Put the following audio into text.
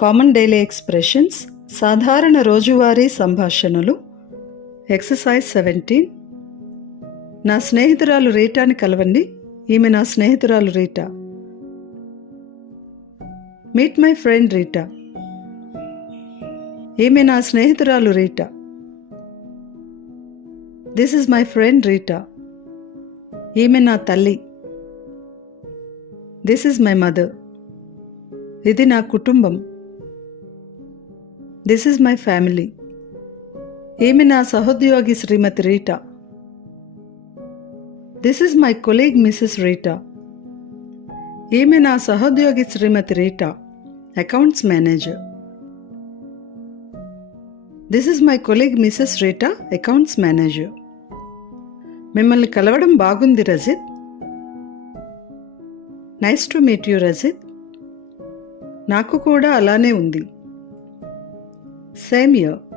Common daily expressions, సాధారణ రోజువారీ సంభాషణలు. ఎక్సర్సైజ్ 17. నా స్నేహితురాలు రీటాని కలవండి. ఈమె నా స్నేహితురాలు Rita. Meet my friend Rita. ఈమె నా స్నేహితురాలు Rita. This is my friend Rita. ఈమె నా తల్లి. This is my mother. ఇది నా కుటుంబం. This is my family. ఈమె నా సహోద్యోగి Srimati Rita. This is my colleague Mrs Rita. ఈమె నా సహోద్యోగి Srimati Rita, accounts manager. This is my colleague Mrs Rita, accounts manager. మిమ్మల్ని కలవడం బాగుంది Rajit. Nice to meet you Rajit. నాకు కూడా అలానే ఉంది. Same year.